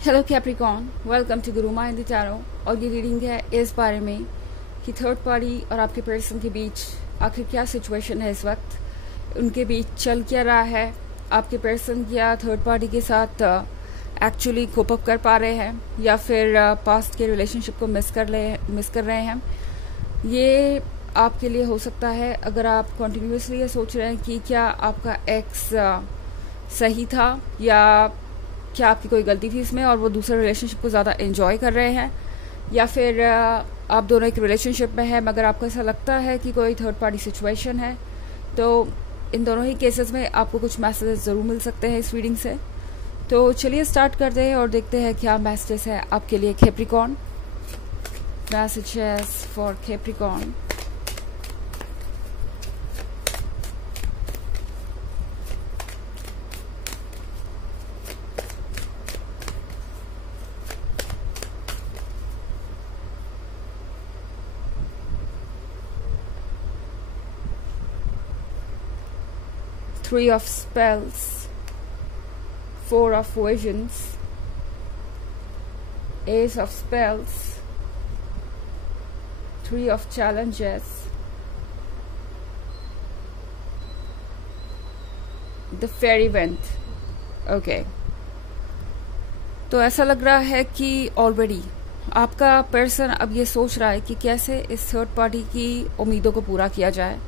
Hello Capricorn, welcome to Guru mind tarot. और ये reading है इस बारे में कि थर्ड पार्टी और आपके पर्सन के बीच आखिर क्या सिचुएशन है इस वक्त, उनके बीच चल क्या रहा है, आपके पर्सन या थर्ड पार्टी के साथ एक्चुअली कोप अप कर पा रहे हैं या फिर पास्ट के रिलेशनशिप को मिस कर रहे हैं। ये आपके लिए हो सकता है अगर आप कंटिन्यूसली ये सोच रहे हैं कि क्या आपका एक्स सही था या क्या आपकी कोई गलती थी इसमें और वो दूसरे रिलेशनशिप को ज़्यादा एंजॉय कर रहे हैं, या फिर आप दोनों एक रिलेशनशिप में हैं मगर आपको ऐसा लगता है कि कोई थर्ड पार्टी सिचुएशन है। तो इन दोनों ही केसेस में आपको कुछ मैसेजेस ज़रूर मिल सकते हैं इस रीडिंग से। तो चलिए स्टार्ट करते हैं और देखते हैं क्या मैसेजेस है आपके लिए Capricorn. Messages for Capricorn. Three of Spells, Four of Visions, Ace of Spells, Three of Challenges, The Fairy Went. Okay. तो ऐसा लग रहा है कि ऑलरेडी आपका पर्सन अब ये सोच रहा है कि कैसे इस थर्ड पार्टी की उम्मीदों को पूरा किया जाए।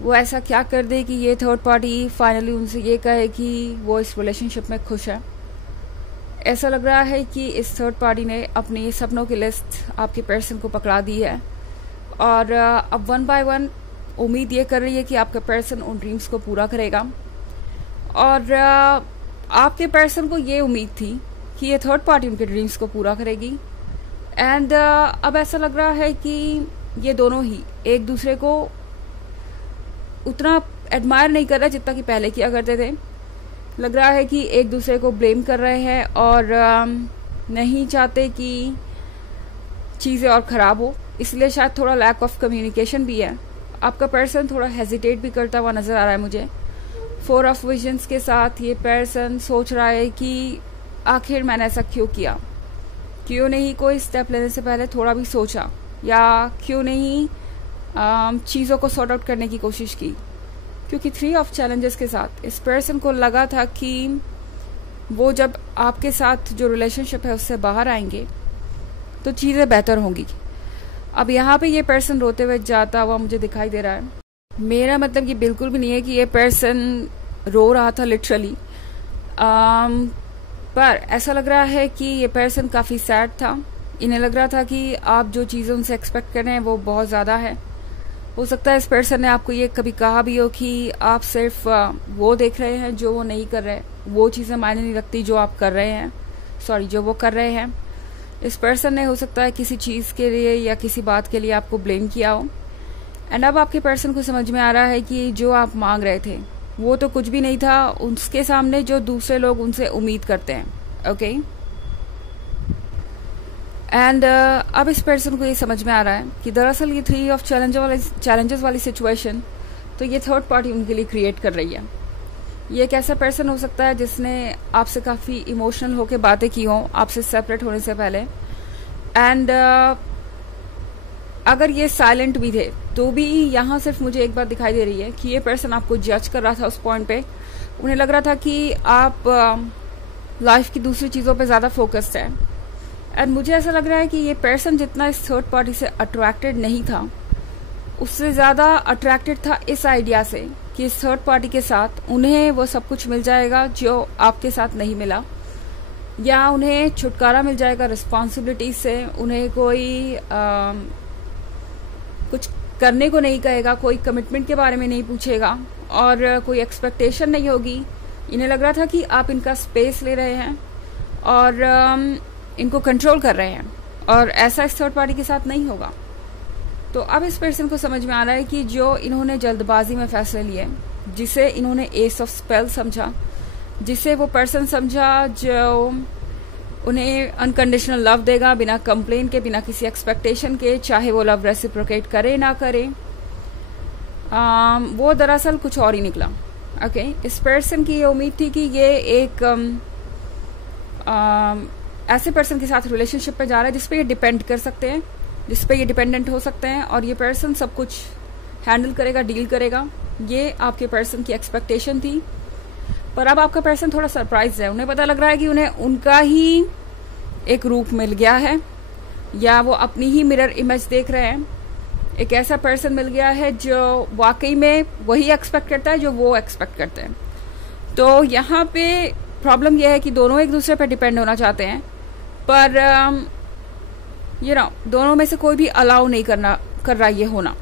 वो ऐसा क्या कर दे कि ये थर्ड पार्टी फाइनली उनसे ये कहे कि वो इस रिलेशनशिप में खुश है। ऐसा लग रहा है कि इस थर्ड पार्टी ने अपनी सपनों की लिस्ट आपके पर्सन को पकड़ा दी है और अब वन बाय वन उम्मीद ये कर रही है कि आपका पर्सन उन ड्रीम्स को पूरा करेगा। और आपके पर्सन को ये उम्मीद थी कि ये थर्ड पार्टी उनके ड्रीम्स को पूरा करेगी। एंड अब ऐसा लग रहा है कि ये दोनों ही एक दूसरे को उतना एडमायर नहीं कर रहा जितना कि पहले किया करते थे। लग रहा है कि एक दूसरे को ब्लेम कर रहे हैं और नहीं चाहते कि चीज़ें और ख़राब हो, इसलिए शायद थोड़ा लैक ऑफ कम्युनिकेशन भी है। आपका पर्सन थोड़ा हेजिटेट भी करता हुआ नज़र आ रहा है मुझे। फोर ऑफ विजन्स के साथ ये पर्सन सोच रहा है कि आखिर मैंने ऐसा क्यों किया, क्यों नहीं कोई स्टेप लेने से पहले थोड़ा भी सोचा, या क्यों नहीं चीज़ों को सॉर्ट आउट करने की कोशिश की। क्योंकि थ्री ऑफ चैलेंजेस के साथ इस पर्सन को लगा था कि वो जब आपके साथ जो रिलेशनशिप है उससे बाहर आएंगे तो चीज़ें बेहतर होंगी। अब यहाँ पे ये पर्सन रोते हुए जाता हुआ मुझे दिखाई दे रहा है। मेरा मतलब ये बिल्कुल भी नहीं है कि ये पर्सन रो रहा था लिटरली, पर ऐसा लग रहा है कि ये पर्सन काफ़ी सैड था। इन्हें लग रहा था कि आप जो चीज़ें उनसे एक्सपेक्ट कर रहे हैं वो बहुत ज़्यादा है। हो सकता है इस पर्सन ने आपको ये कभी कहा भी हो कि आप सिर्फ वो देख रहे हैं जो वो नहीं कर रहे, वो चीज़ें मायने नहीं रखती जो आप कर रहे हैं, जो वो कर रहे हैं। इस पर्सन ने हो सकता है किसी चीज़ के लिए या किसी बात के लिए आपको ब्लेम किया हो। एंड अब आपके पर्सन को समझ में आ रहा है कि जो आप मांग रहे थे वो तो कुछ भी नहीं था उसके सामने जो दूसरे लोग उनसे उम्मीद करते हैं। ओके। एंड अब इस पर्सन को ये समझ में आ रहा है कि दरअसल ये थ्री ऑफ चैलेंजेस वाली सिचुएशन तो ये थर्ड पार्टी उनके लिए क्रिएट कर रही है। ये एक ऐसा पर्सन हो सकता है जिसने आपसे काफ़ी इमोशनल होकर बातें की हों आपसे सेपरेट होने से पहले। एंड अगर ये साइलेंट भी थे तो भी यहाँ सिर्फ मुझे एक बात दिखाई दे रही है कि ये पर्सन आपको जज कर रहा था उस पॉइंट पे। उन्हें लग रहा था कि आप लाइफ की दूसरी चीज़ों पे ज़्यादा फोकस्ड है। एंड मुझे ऐसा लग रहा है कि ये पर्सन जितना इस थर्ड पार्टी से अट्रैक्टेड नहीं था उससे ज़्यादा अट्रैक्टेड था इस आइडिया से कि इस थर्ड पार्टी के साथ उन्हें वो सब कुछ मिल जाएगा जो आपके साथ नहीं मिला, या उन्हें छुटकारा मिल जाएगा रिस्पॉन्सिबिलिटी से। उन्हें कोई कुछ करने को नहीं कहेगा, कोई कमिटमेंट के बारे में नहीं पूछेगा और कोई एक्सपेक्टेशन नहीं होगी। इन्हें लग रहा था कि आप इनका स्पेस ले रहे हैं और इनको कंट्रोल कर रहे हैं, और ऐसा इस थर्ड पार्टी के साथ नहीं होगा। तो अब इस पर्सन को समझ में आ रहा है कि जो इन्होंने जल्दबाजी में फैसले लिए, जिसे इन्होंने एस ऑफ स्पेल समझा, जिसे वो पर्सन समझा जो उन्हें अनकंडीशनल लव देगा बिना कंप्लेन के, बिना किसी एक्सपेक्टेशन के, चाहे वो लव रेसिप्रोकेट करे ना करे, वो दरअसल कुछ और ही निकला। ओके। इस पर्सन की ये उम्मीद थी कि ये एक ऐसे पर्सन के साथ रिलेशनशिप पे जा रहा है जिस पे ये डिपेंड कर सकते हैं, जिस पे ये डिपेंडेंट हो सकते हैं, और ये पर्सन सब कुछ हैंडल करेगा, डील करेगा। ये आपके पर्सन की एक्सपेक्टेशन थी, पर अब आपका पर्सन थोड़ा सरप्राइज है। उन्हें पता लग रहा है कि उन्हें उनका ही एक रूप मिल गया है, या वो अपनी ही मिरर इमेज देख रहे हैं। एक ऐसा पर्सन मिल गया है जो वाकई में वही एक्सपेक्ट करता है जो वो एक्सपेक्ट करते हैं। तो यहाँ पे प्रॉब्लम यह है कि दोनों एक दूसरे पर डिपेंड होना चाहते हैं, पर दोनों में से कोई भी अलाउ नहीं कर रहा ये होना।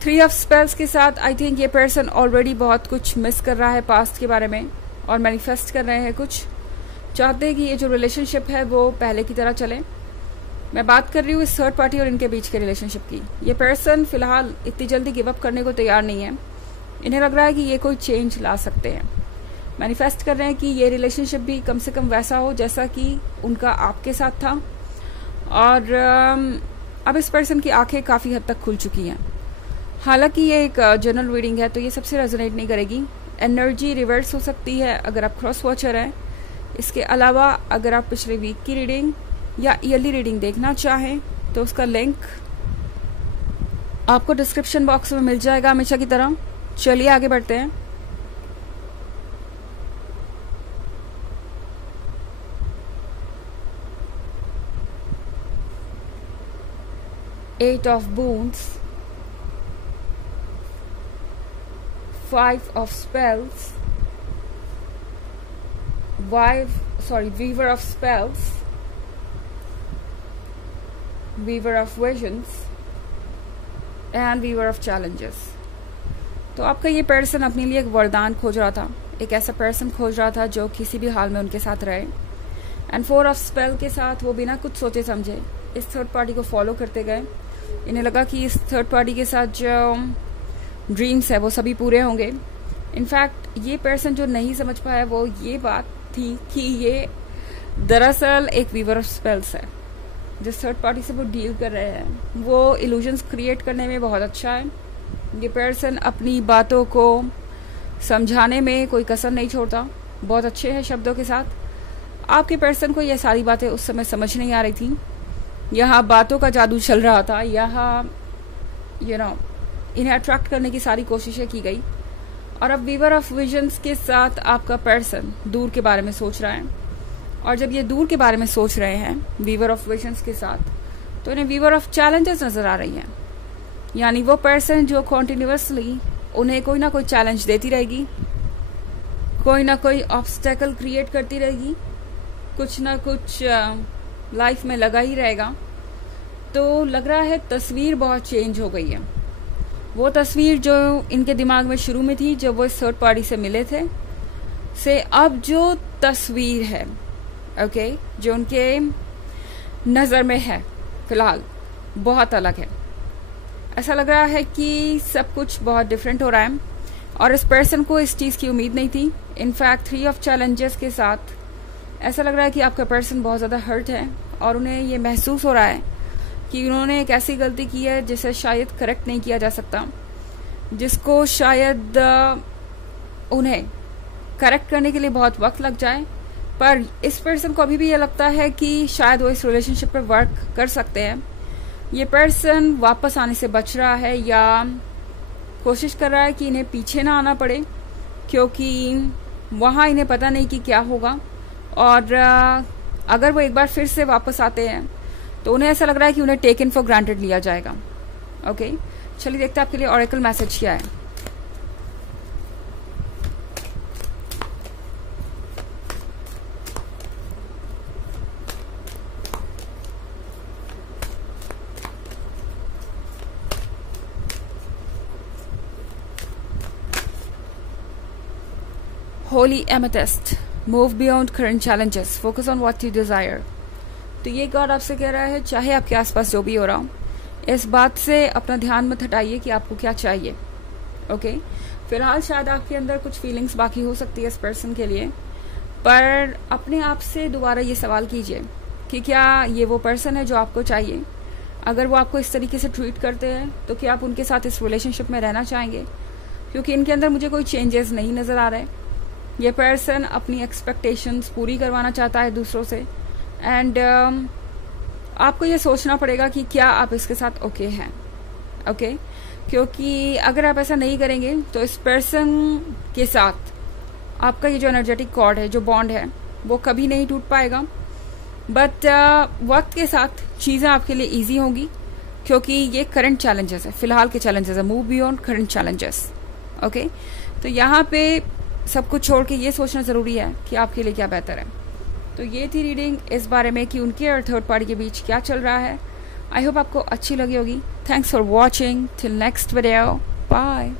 3 ऑफ स्पेल्स के साथ आई थिंक ये पर्सन ऑलरेडी बहुत कुछ मिस कर रहा है पास्ट के बारे में, और मैनिफेस्ट कर रहे हैं कुछ, चाहते हैं कि ये जो रिलेशनशिप है वो पहले की तरह चले। मैं बात कर रही हूँ इस थर्ड पार्टी और इनके बीच के रिलेशनशिप की। ये पर्सन फिलहाल इतनी जल्दी गिव अप करने को तैयार नहीं है। इन्हें लग रहा है कि ये कोई चेंज ला सकते हैं। मैनिफेस्ट कर रहे हैं कि ये रिलेशनशिप भी कम से कम वैसा हो जैसा कि उनका आपके साथ था। और अब इस पर्सन की आंखें काफ़ी हद तक खुल चुकी हैं। हालांकि ये एक जनरल रीडिंग है तो ये सबसे रेजोनेट नहीं करेगी। एनर्जी रिवर्स हो सकती है अगर आप क्रॉस वॉचर हैं। इसके अलावा अगर आप पिछले वीक की रीडिंग या ईयरली रीडिंग देखना चाहें तो उसका लिंक आपको डिस्क्रिप्शन बॉक्स में मिल जाएगा हमेशा की तरह। चलिए आगे बढ़ते हैं। Eight of Wands, 5 of Spells, Weaver of Spells, Weaver of Visions and Weaver of Challenges। तो आपका ये पर्सन अपने लिए एक वरदान खोज रहा था, एक ऐसा पर्सन खोज रहा था जो किसी भी हाल में उनके साथ रहे। एंड 4 ऑफ स्पेल के साथ वो बिना कुछ सोचे समझे इस थर्ड पार्टी को फॉलो करते गए। इन्हें लगा कि इस थर्ड पार्टी के साथ जो ड्रीम्स है वो सभी पूरे होंगे। इनफैक्ट ये पर्सन जो नहीं समझ पाया वो ये बात थी कि ये दरअसल एक वीवर ऑफ स्पेल्स है। जिस थर्ड पार्टी से वो डील कर रहे हैं वो इल्यूजन्स क्रिएट करने में बहुत अच्छा है। ये पर्सन अपनी बातों को समझाने में कोई कसर नहीं छोड़ता, बहुत अच्छे हैं शब्दों के साथ। आपके पर्सन को ये सारी बातें उस समय समझ नहीं आ रही थी। यहाँ बातों का जादू चल रहा था, यहाँ इन्हें अट्रैक्ट करने की सारी कोशिशें की गई। और अब वीवर ऑफ विजन्स के साथ आपका पर्सन दूर के बारे में सोच रहा है। और जब ये दूर के बारे में सोच रहे हैं वीवर ऑफ विजन्स के साथ, तो इन्हें वीवर ऑफ चैलेंजेस नजर आ रही हैं। यानी वो पर्सन जो कॉन्टिन्यूसली उन्हें कोई ना कोई चैलेंज देती रहेगी, कोई ना कोई ऑब्स्टेकल क्रिएट करती रहेगी, कुछ ना कुछ लाइफ में लगा ही रहेगा। तो लग रहा है तस्वीर बहुत चेंज हो गई है। वो तस्वीर जो इनके दिमाग में शुरू में थी जब वो इस थर्ड पार्टी से मिले थे, से अब जो तस्वीर है ओके जो उनके नज़र में है फिलहाल बहुत अलग है। ऐसा लग रहा है कि सब कुछ बहुत डिफरेंट हो रहा है और इस पर्सन को इस चीज़ की उम्मीद नहीं थी। इनफैक्ट 3 ऑफ चैलेंजेस के साथ ऐसा लग रहा है कि आपका पर्सन बहुत ज़्यादा हर्ट है और उन्हें ये महसूस हो रहा है कि उन्होंने एक ऐसी गलती की है जिसे शायद करेक्ट नहीं किया जा सकता, जिसको शायद उन्हें करेक्ट करने के लिए बहुत वक्त लग जाए। पर इस पर्सन को अभी भी ये लगता है कि शायद वो इस रिलेशनशिप पर वर्क कर सकते हैं। ये पर्सन वापस आने से बच रहा है या कोशिश कर रहा है कि इन्हें पीछे ना आना पड़े, क्योंकि वहाँ इन्हें पता नहीं कि क्या होगा। और अगर वो एक बार फिर से वापस आते हैं तो उन्हें ऐसा लग रहा है कि उन्हें टेकन फॉर ग्रांटेड लिया जाएगा। ओके, चलिए देखते हैं आपके लिए ऑरेकल मैसेज क्या है। Holy Amethyst, move beyond current challenges, focus on what you desire। तो ये गॉड आपसे कह रहा है चाहे आपके आसपास जो भी हो रहा हो, इस बात से अपना ध्यान मत हटाइए कि आपको क्या चाहिए। ओके, फिलहाल शायद आपके अंदर कुछ फीलिंग्स बाकी हो सकती है इस पर्सन के लिए, पर अपने आप से दोबारा ये सवाल कीजिए कि क्या ये वो पर्सन है जो आपको चाहिए। अगर वो आपको इस तरीके से ट्रीट करते हैं तो क्या आप उनके साथ इस रिलेशनशिप में रहना चाहेंगे, क्योंकि इनके अंदर मुझे कोई चेंजेस नहीं नज़र आ रहे। ये पर्सन अपनी एक्सपेक्टेशंस पूरी करवाना चाहता है दूसरों से, एंड आपको ये सोचना पड़ेगा कि क्या आप इसके साथ ओके हैं, ओके क्योंकि अगर आप ऐसा नहीं करेंगे तो इस पर्सन के साथ आपका ये जो एनर्जेटिक कॉर्ड है, जो बॉन्ड है, वो कभी नहीं टूट पाएगा। बट वक्त के साथ चीज़ें आपके लिए ईजी होंगी, क्योंकि ये करंट चैलेंजेस है, फिलहाल के चैलेंजेस है, move beyond current challenges. Okay, तो यहाँ पे सब कुछ छोड़ के ये सोचना ज़रूरी है कि आपके लिए क्या बेहतर है। तो ये थी रीडिंग इस बारे में कि उनके और थर्ड पार्टी के बीच क्या चल रहा है। आई होप आपको अच्छी लगी होगी। Thanks for watching, till next video, bye.